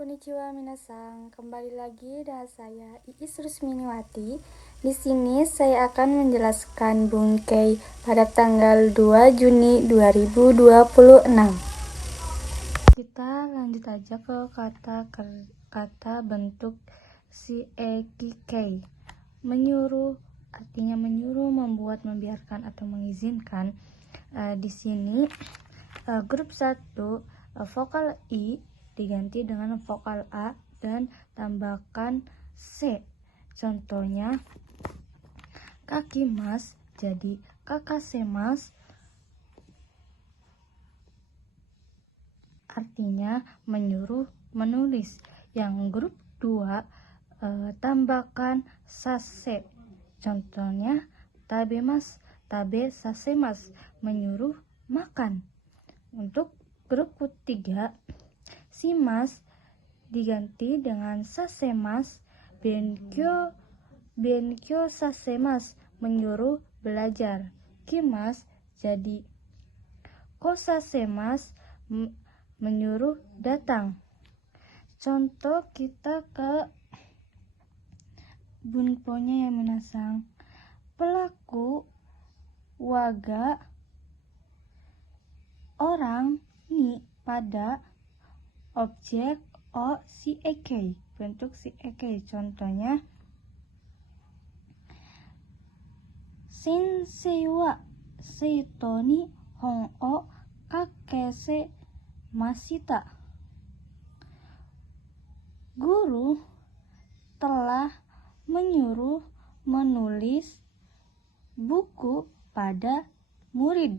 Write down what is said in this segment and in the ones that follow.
Konnichiwa minasang, kembali lagi dengan saya Iis Rusminiwati. Di sini saya akan menjelaskan bungkei pada tanggal 2 Juni 2026. Kita lanjut aja ke kata bentuk shiekikei. Menyuruh, artinya menyuruh, membuat, membiarkan atau mengizinkan. Di sini grup 1 vokal I diganti dengan vokal A dan tambahkan C. Contohnya kakimas jadi kakasemas, artinya menyuruh menulis. Yang grup 2 tambahkan sase. Contohnya tabemas, tabe sasemas, menyuruh makan. Untuk grup 3 shimas diganti dengan sasemas, benkyo sasemas, menyuruh belajar. Kimas jadi kosasemas, menyuruh datang. Contoh kita ke bunponya ya minasang. Pelaku waga orang ni pada objek o shiekei, bentuk shiekei. Contohnya sensei wa seito ni hon o kakese masita. Guru telah menyuruh menulis buku pada murid.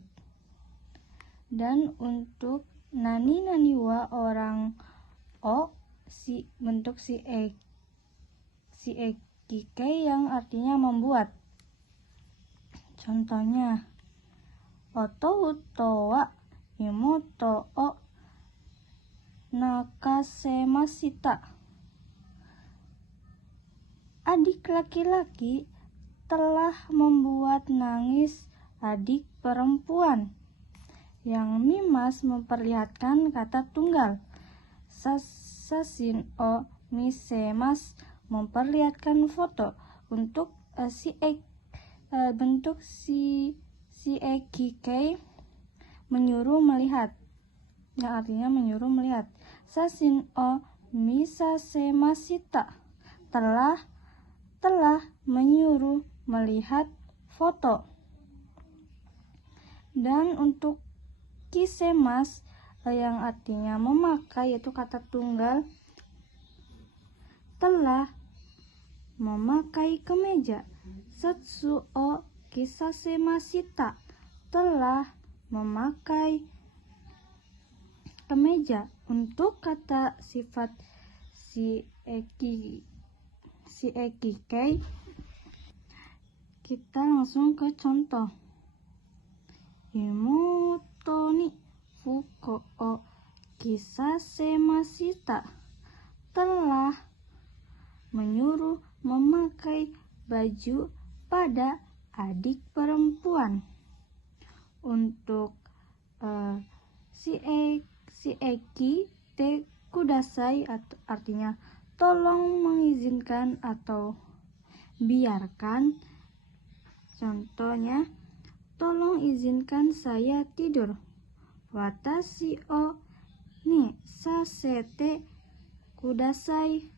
Dan untuk nani wa orang o bentuk shiekikei yang artinya membuat. Contohnya otouto wa imoto o nakasemasita. Adik laki-laki telah membuat nangis adik perempuan. Yang mimas memperlihatkan kata tunggal. Sasin o misemas memperlihatkan foto. Untuk bentuk shiekikei menyuruh melihat, yang artinya menyuruh melihat. Sasin o misasemasita, telah menyuruh melihat foto. Dan untuk kisemas yang artinya memakai, yaitu kata tunggal, telah memakai kemeja. Satsu o kisasemasita, telah memakai kemeja. Untuk kata sifat shiekikei kita langsung ke contoh. Imoto ni fuko o kisasemasita, telah menyuruh memakai baju pada adik perempuan. Untuk shieki te kudasai artinya tolong mengizinkan atau biarkan. Contohnya tolong izinkan saya tidur. Watashi o ni sasete kudasai.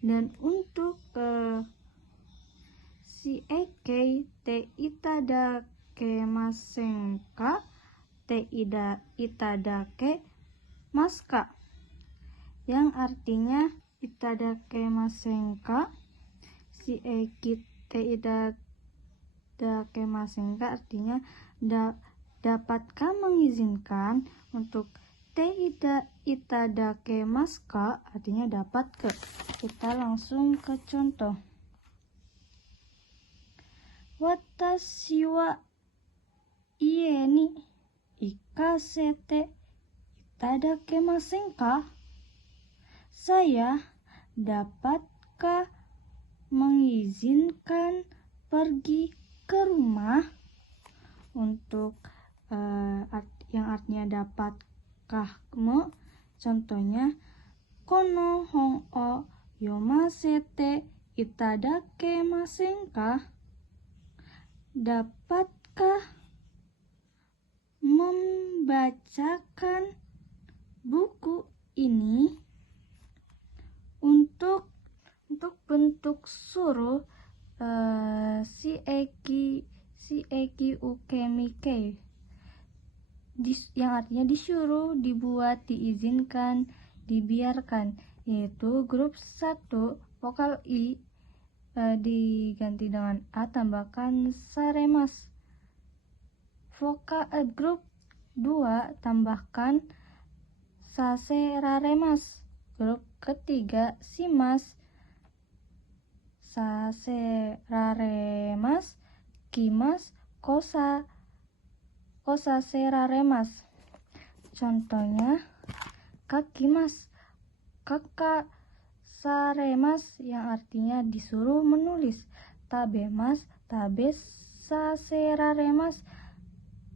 Dan untuk shiekei te itadakemasen ka, te itadake maska, yang artinya itadakemasen ka, shieki te itadakemasen ka artinya dapatkah mengizinkan. Untuk te itadakemaska artinya dapat ke. Kita langsung ke contoh. Watashi wa ie ni ikasete itadakemasen ka? Saya dapatkah mengizinkan pergi ke rumah? Untuk yang artinya dapatkah, contohnya kono hon o yomasete itadakemasen ka? Dapatkah membacakan buku ini? Untuk bentuk suruh si eki ukemike, yang artinya disuruh, dibuat, diizinkan, dibiarkan, yaitu grup 1 vokal i diganti dengan a tambahkan saremas. Grup 2 tambahkan saseraremas. Grup ketiga simas, saseraremas, kimas, kosaseraremas. Contohnya kakimas, kakak saremas yang artinya disuruh menulis, tabemas, tabes saseraremas,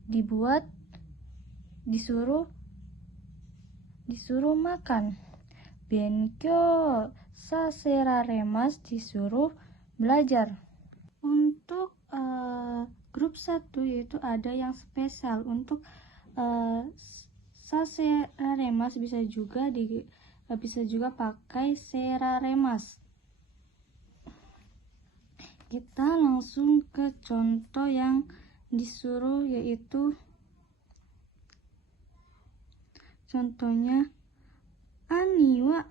dibuat, disuruh makan. Benkyo saseraremas, disuruh belajar. Untuk grup 1 yaitu ada yang spesial. Untuk saseraremas bisa juga pakai seraremas. Kita langsung ke contoh yang disuruh, yaitu contohnya ani wa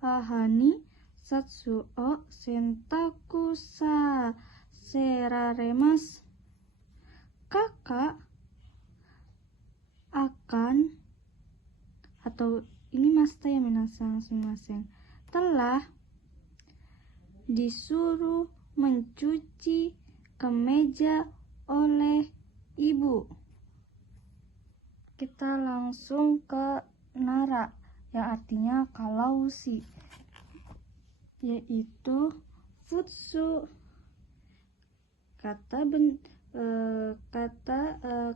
hahani satsu o sentaku sa seraremas. Kakak akan, atau ini masta ya minasang sumimasen, telah disuruh mencuci kemeja oleh ibu. Kita langsung ke nara yang artinya kalausi, yaitu futsu, kata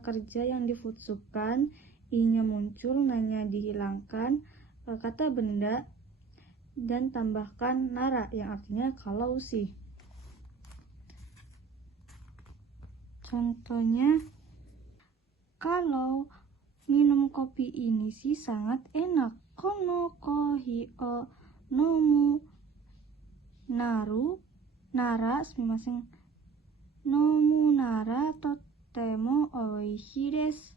kerja yang difutsukan, i-nya muncul, na-nya dihilangkan, kata benda, dan tambahkan nara yang artinya kalausi. Contohnya, kalau minum kopi ini sih sangat enak. Kono kohi o nomu nara sumimasen, nomu nara totemo oishi desu.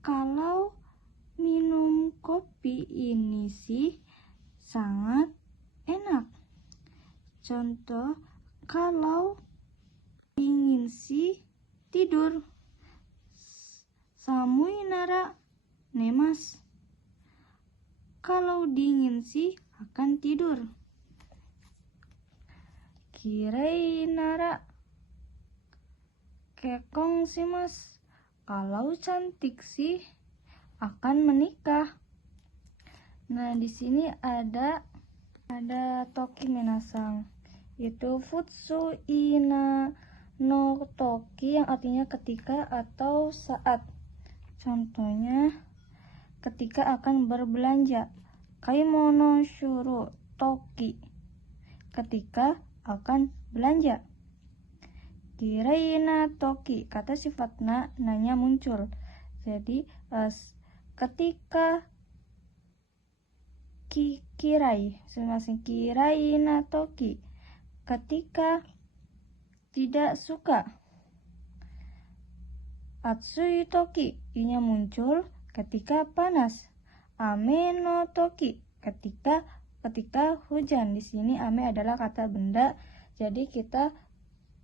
Kalau minum kopi ini sih sangat enak. Contoh, kalau ingin sih tidur, samui nara nemas. Kalau dingin sih akan tidur. Kirei nara kekong shimasu. Kalau cantik sih akan menikah. Nah, di sini ada toki minasang, itu futsu ina no toki yang artinya ketika atau saat. Contohnya, ketika akan berbelanja, kaimono shuru toki, ketika akan belanja. Kiraina toki, kata sifatna, nanya muncul. Jadi ketika kirai, kiraina toki, ketika tidak suka. Atsui toki, i-nya muncul ketika panas. Ame no toki, ketika hujan. Di sini ame adalah kata benda, jadi kita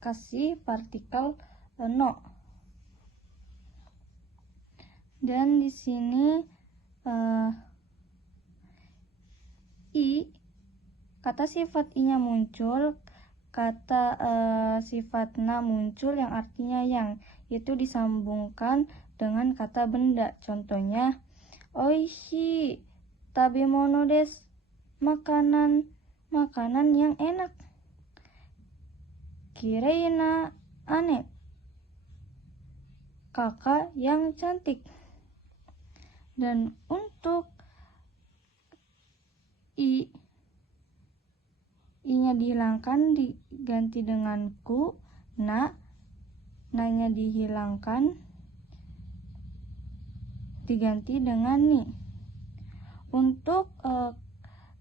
kasih partikel no. Dan di sini kata sifat i-nya muncul, kata sifatna muncul yang artinya yang, itu disambungkan dengan kata benda. Contohnya, oishi tabemono desu, makanan yang enak. Kireina ane, kakak yang cantik. Dan untuk na-nya dihilangkan diganti dengan ku, na-nya dihilangkan diganti dengan ni. Untuk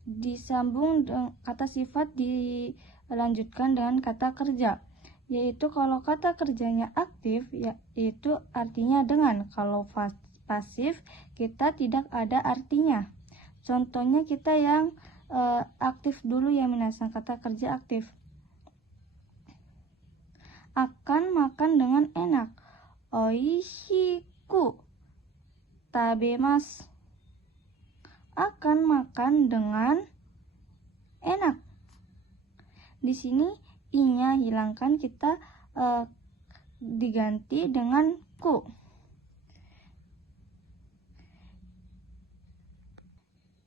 disambung kata sifat dilanjutkan dengan kata kerja, yaitu kalau kata kerjanya aktif yaitu artinya dengan. Kalau pasif kita tidak ada artinya. Contohnya kita yang aktif dulu ya minasan, kata kerja aktif. Akan makan dengan enak. Oishiku tabemasu. Akan makan dengan enak. Di sini i-nya hilangkan, kita diganti dengan ku.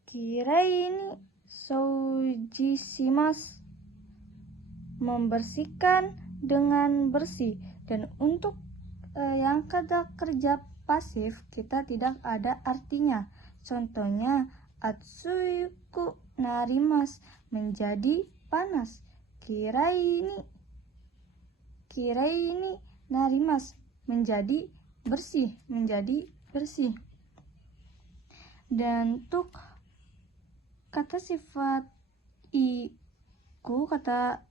Kiraini soujishimasu. Membersihkan dengan bersih. Dan untuk yang kata kerja pasif kita tidak ada artinya. Contohnya atsuiku narimasu, menjadi panas. Kiraini narimasu, menjadi bersih, Dan untuk kata sifat iku, kata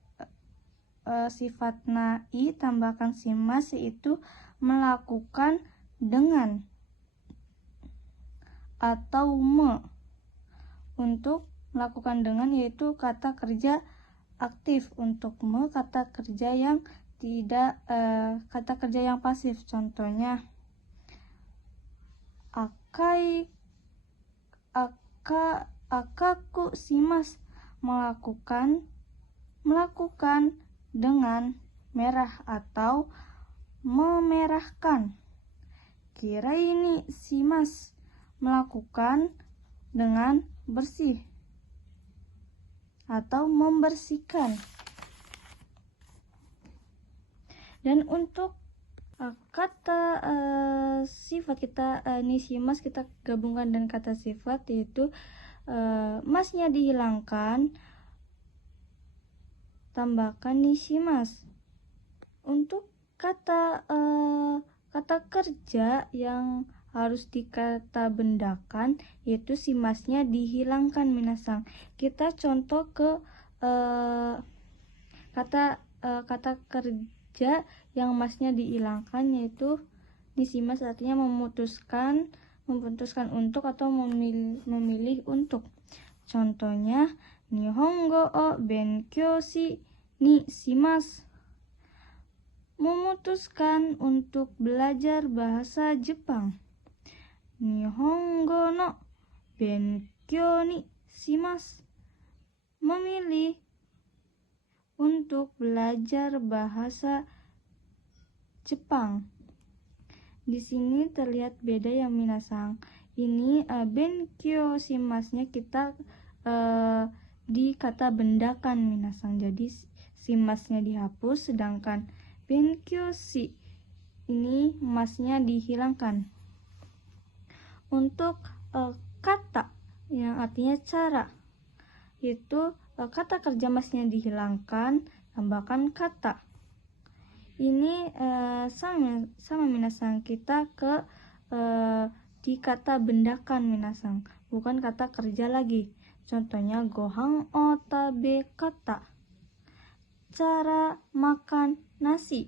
sifat nai tambahkan simas, yaitu melakukan dengan atau me. Untuk melakukan dengan yaitu kata kerja aktif. Untuk me kata kerja yang tidak kata kerja yang pasif. Contohnya akaku simas, melakukan dengan merah atau memerahkan. Kiraini simas, melakukan dengan bersih atau membersihkan. Dan untuk kata sifat kita nisimas kita gabungkan dengan kata sifat, yaitu masnya dihilangkan, tambahkan nishimas. Untuk kata kerja yang harus dikata bendakan, yaitu simasnya dihilangkan minasang. Kita contoh ke kata kerja yang masnya dihilangkan, yaitu nisimas, artinya memutuskan untuk atau memilih untuk. Contohnya Nihongo o benkyou ni shimasu, memutuskan untuk belajar bahasa Jepang. Nihongo no benkyou ni shimasu, memilih untuk belajar bahasa Jepang. Di sini terlihat beda ya minasang. Ini benkyou shimasnya kita di kata bendakan minasang. Jadi simasnya dihapus, sedangkan benkyou shi ini masnya dihilangkan. Untuk kata yang artinya cara, itu kata kerja masnya dihilangkan, tambahkan kata. Ini sama minasang, kita ke di kata bendakan minasang, bukan kata kerja lagi. Contohnya gohan o tabe kata, cara makan nasi.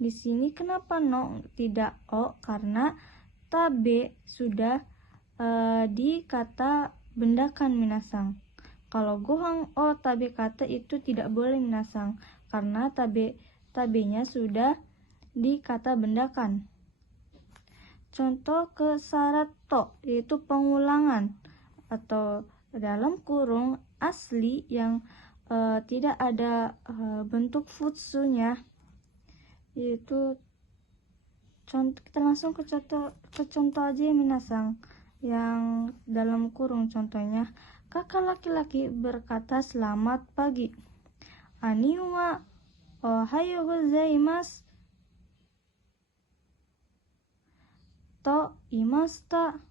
Di sini kenapa no tidak o? Karena tabe sudah di kata bendakan minasang. Kalau gohan o tabe kata itu tidak boleh minasang, karena tabenya sudah di kata bendakan. Contoh ke syarat to, yaitu pengulangan atau dalam kurung asli yang tidak ada bentuk futsunya, yaitu contoh, kita langsung ke contoh aja ya minasang, yang dalam kurung. Contohnya kakak laki-laki berkata selamat pagi. Ani wa ohayo gozaimasu to imashita.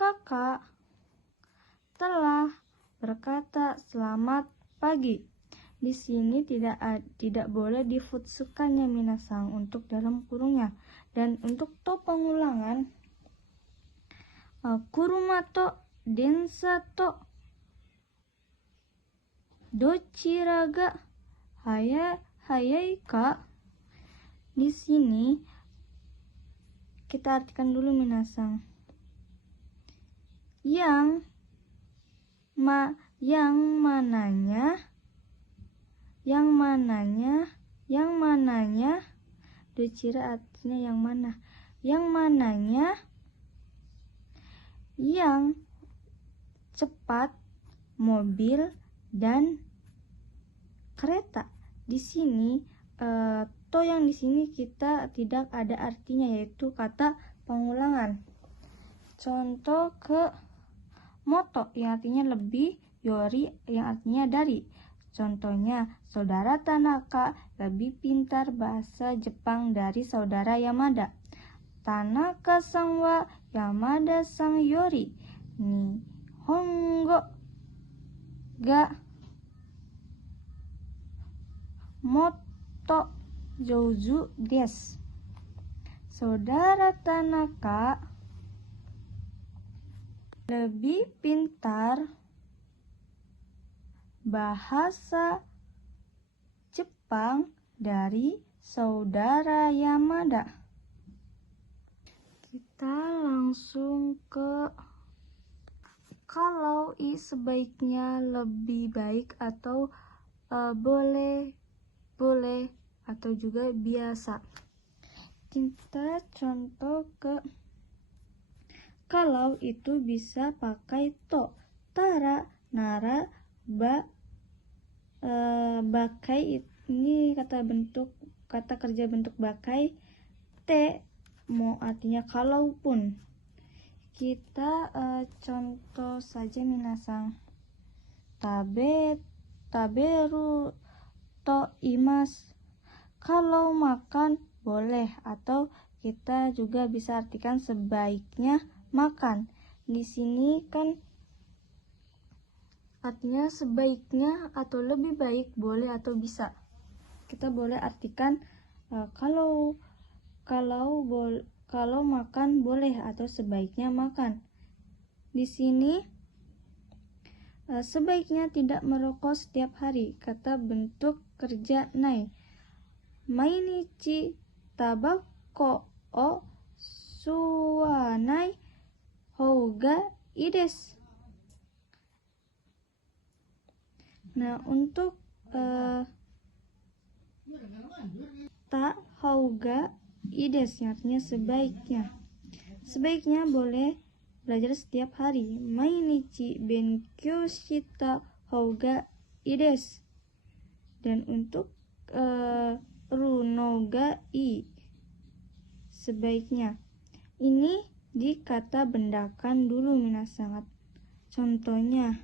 Kakak telah berkata selamat pagi. Di sini tidak boleh difutsukannya minasang untuk dalam kurungnya. Dan untuk to pengulangan, kuruma to densa to dochira ga hayai ka. Di sini kita artikan dulu minasang. Yang mananya dochira artinya yang mana. Yang mananya yang cepat mobil dan kereta. Di sini to yang di sini kita tidak ada artinya, yaitu kata pengulangan. Contoh ke moto yang artinya lebih, yori yang artinya dari. Contohnya, saudara Tanaka lebih pintar bahasa Jepang dari saudara Yamada. Tanaka-san wa Yamada-san yori Nihongo ga motto jouzu desu. Saudara Tanaka lebih pintar bahasa Jepang dari saudara Yamada. Kita langsung ke kalau sebaiknya lebih baik atau boleh atau juga biasa. Kita contoh ke kalau itu bisa pakai to, tara, nara, bakai. Ini kata kerja bentuk bakai. Te mau artinya kalaupun. Kita contoh saja minasang. Taberu to imas. Kalau makan boleh, atau kita juga bisa artikan sebaiknya makan. Di sini kan artinya sebaiknya atau lebih baik, boleh atau bisa. Kita boleh artikan kalau makan boleh atau sebaiknya makan. Di sini sebaiknya tidak merokok setiap hari. Kata bentuk kerja nai. Mainichi tabako o suwanai hou ga ii desu. Nah, untuk ta hou ga ii desu artinya sebaiknya. Sebaiknya boleh belajar setiap hari. Mainichi benkyou shita hou ga ii desu. Dan untuk runo ga ii, sebaiknya. Ini di kata bendakan dulu minasang. Contohnya,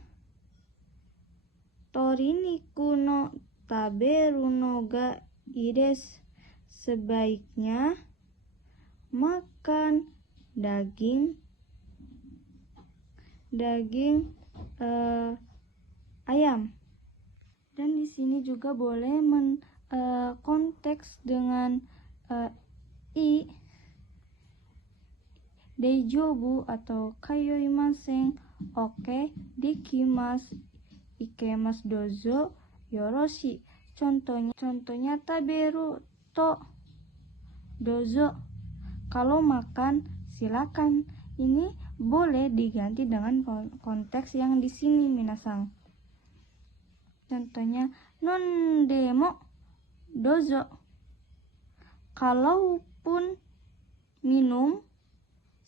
toriniku no taberu no ga ii desu. Sebaiknya makan daging ayam. Dan di sini juga boleh konteks dengan i, daijobu atau kayoimasen, oke, dekimasu, ikemasu dozo, yoroshi. Contohnya taberu to dozo. Kalau makan silakan. Ini boleh diganti dengan konteks yang di sini minasang. Contohnya nondemo dozo. Kalaupun minum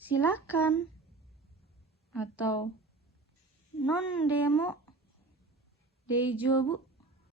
silakan. Atau nondemo daijobu.